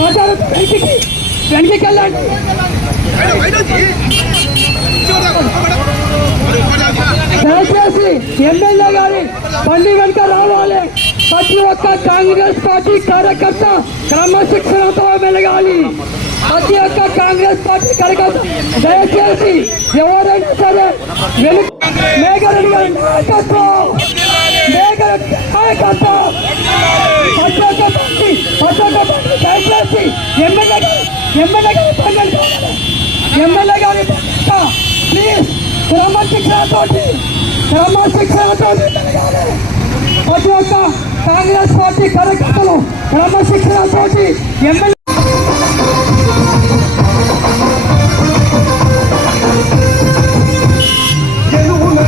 మాట్లాడు వెనక్కి వెనక్కి వెళ్ళండి దయచేసి ఎమ్మెల్యే గారి బండి వెనుక రావాలి ప్రతి ఒక్క కాంగ్రెస్ పార్టీ కార్యకర్త క్రమశిక్షణతో మెలగాలి ప్రతి ఒక్క కాంగ్రెస్ పార్టీ కార్యకర్త దయచేసి ఎవరైనా సరే వెను మేఘరెడ్డి గారి నాయకత్వం ఎమ్మెల్యే గారు ఎమ్మెల్యే గారి పన్నెండు కావాలి ఎమ్మెల్యే గారి ప్లీజ్ క్రమశిక్షణతోటి క్రమశిక్షణతోటి ప్రతి ఒక్క కాంగ్రెస్ పార్టీ కార్యకర్తలు క్రమశిక్షణతోటి ఎమ్మెల్యే గెలువుల